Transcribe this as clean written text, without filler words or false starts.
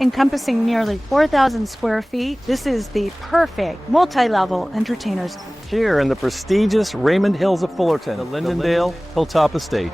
Encompassing nearly 4,000 square feet, this is the perfect multi-level entertainers. Here in the prestigious Raymond Hills of Fullerton, the Lindendale Hilltop Estate.